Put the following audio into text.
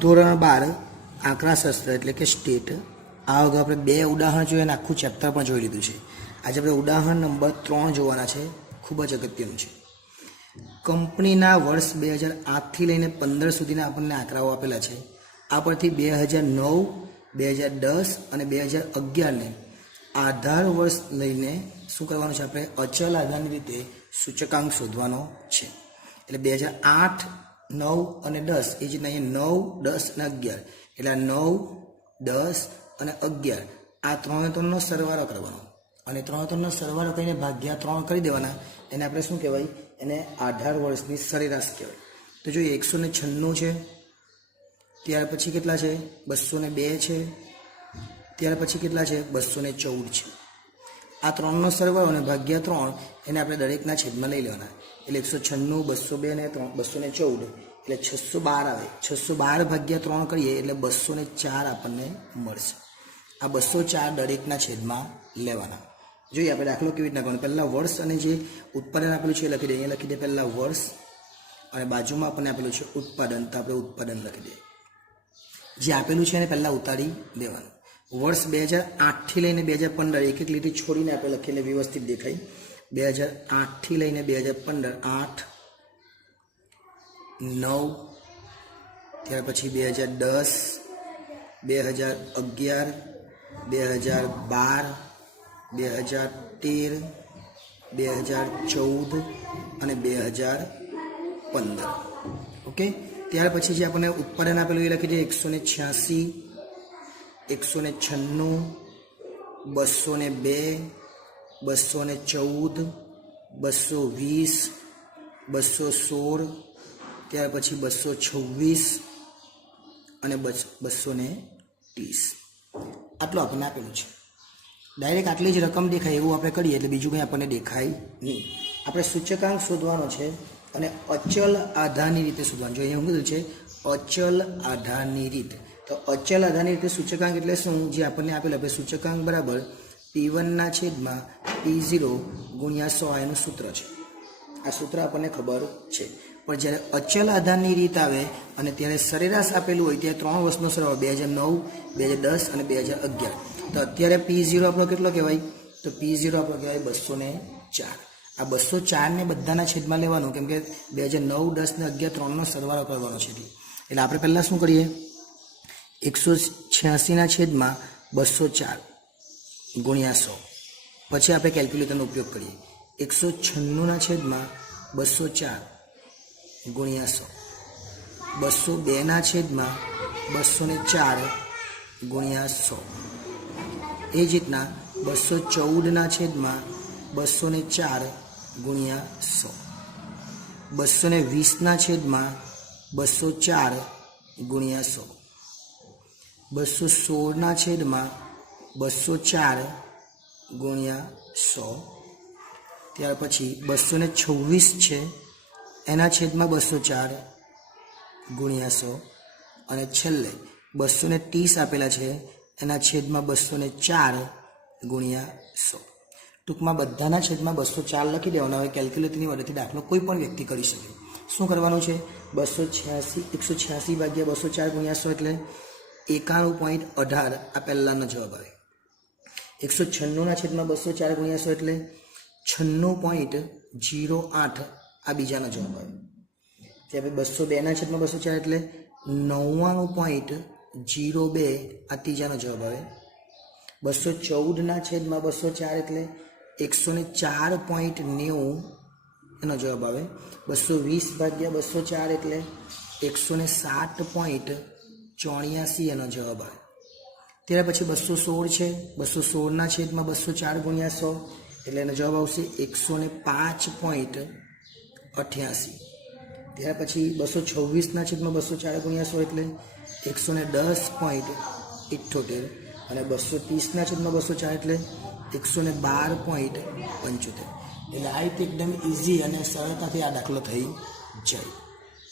ધોરણ 12 આંકડાશાસ્ત્ર એટલે કે સ્ટેટ. આ વગર આપણે 2 ઉદાહરણ જોઈએ અને આખું ચેપ્ટર પણ જોઈ લીધું છે. આજે આપણે ઉદાહરણ નંબર 3 જોવાના છે. ખૂબ જ અગત્યનું છે. કંપનીના વર્ષ 2008થી લઈને 15 સુધીના આપણને આંકડાઓ આપેલા છે. આ પરથી 2009, 2010 અને 2011ને આધાર વર્ષ લઈને શું કરવાનું છે? આપણે અચલ આધારની રીતે સૂચકાંક શોધવાનો છે. એટલે 2008, 9 અને 10 એ જ રીતે અહીંયા 9, 10 અને 11 એટલે 9, 10 અને 11 આ ત્રણે ત્રણનો સરવાળો કરવાનો અને ત્રણે ત્રણનો સરવાળો કરીને ભાગ્યા 3 કરી દેવાના. એને આપણે શું કહેવાય? એને આધાર વર્ષની સરેરાશ કહેવાય. તો જોઈએ 196 છે, ત્યાર પછી કેટલા છે? 202 છે, ત્યાર પછી કેટલા છે? 214 છે. આ ત્રણનો સરવાળો અને ભાગ્યા 3 એને આપણે દરેકના છેદમાં લઈ લેવાના. એટલે 196, 202 અને 214 એટલે 612 આવે. 612 ભાગ્યા 3 કરીએ એટલે 204 આપણને મળશે. આ 204 દરેકના છેદમાં લેવાના. જોઈએ આપણે દાખલો કેવી રીતના કરવાનો. પહેલાં વર્ષ અને જે ઉત્પાદન આપેલું છે એ લખી દઈએ. અહીંયા લખી દઈએ પહેલાં વર્ષ અને બાજુમાં આપણને આપેલું છે ઉત્પાદન, તો આપણે ઉત્પાદન લખી દઈએ. જે આપેલું છે એને પહેલાં ઉતારી દેવાનું. વર્ષ 2008થી લઈને 2015 એક એક લીટી છોડીને આપણે લખીએ એટલે વ્યવસ્થિત દેખાય. 2008થી લઈને 2015 8, 9, ત્યાર પછી 2010, 2011, 2012, 2013, 2014 અને 2015. ઓકે. ત્યાર પછી જે આપણને ઉત્પાદન આપેલું એ લખી દઈએ 186, 196, 202, 214, 220, 216, ત્યાર પછી 226 અને 230. આટલું આપણને આપેલું છે. ડાયરેક્ટ આટલી જ રકમ દેખાય એવું આપણે કરીએ એટલે બીજું કંઈ આપણને દેખાય નહીં. આપણે સૂચકાંક શોધવાનો છે અને અચલ આધારની રીતે શોધવાનું. જો અહીંયા શું કીધું છે? અચલ આધારની રીત. તો અચલ આધારની રીતે સૂચકાંક એટલે શું? જે આપણને આપેલું આપણે સૂચકાંક બરાબર P1 છેદમાં P0 ગુણ્યા 100 એનું સૂત્ર છે. આ સૂત્ર આપણને ખબર છે. પણ જ્યારે અચલ આધારની રીત આવે અને ત્યારે સરેરાશ આપેલું હોય ત્યારે 3 વર્ષનો સરવાળો 2009, 2010 અને 2011. તો અત્યારે P0 આપણો કેટલો કહેવાય? તો P0 આપણો કહેવાય 204. આ 204ને બધાના છેદમાં લેવાનું, કેમ કે 2009, 10 ને 11 ત્રણનો સરવાળો કરવાનો છે. એટલે આપણે પહેલાં શું કરીએ? 186 છેદમાં 204 ગુણ્યા 100. પછી આપણે કેલ્ક્યુલેટરનો ઉપયોગ કરીએ. 196 છેદમાં 204 ગુણ્યા 100. 202 છેદમાં 204 ગુણ્યા 100. એ જ રીતના 214 છેદમાં 204 ગુણ્યા 100. 220 છેદમાં 204 ગુણ્યા 100. 216 છેદમાં 204 ગુણ્યા 100. ત્યાર પછી 226 છે એના છેદમાં 204 ગુણ્યા 100. અને છેલ્લે 230 આપેલા છે એના છેદમાં 204 ગુણ્યા 100. ટૂંકમાં બધાના છેદમાં 204 લખી દેવાના. હવે કેલ્ક્યુલેટરની મદદથી દાખલો કોઈ પણ વ્યક્તિ કરી શકે. શું કરવાનું છે? 186 ભાગ્યા 204 ગુણ્યા 100 એટલે 91.18 આ પહેલાંનો જવાબ આવે. 196 છેદમાં 204 ગુણ્યા 100 એટલે 96.08 આ બીજાનો જવાબ આવે. ત્યારે 202 છેદમાં 204 એટલે 99.02 આ ત્રીજાનો જવાબ આવે. 214 છેદમાં 204 એટલે 104.90 એનો જવાબ આવે. 220 ભાગ્યા 204 એટલે 107.84 એનો જવાબ આવે. ત્યાર પછી 216 છે. 216 છેદમાં 204 ગુણ્યા 100 એટલે એનો જવાબ આવશે 105.88. ત્યાર પછી 226 છેદમાં 204 ગુણ્યા 100 એટલે 110.78 અને 230 છેદમાં 204 એટલે 112.75. એટલે આ રીતે એકદમ ઇઝી અને સરળતાથી આ દાખલો થઈ જાય.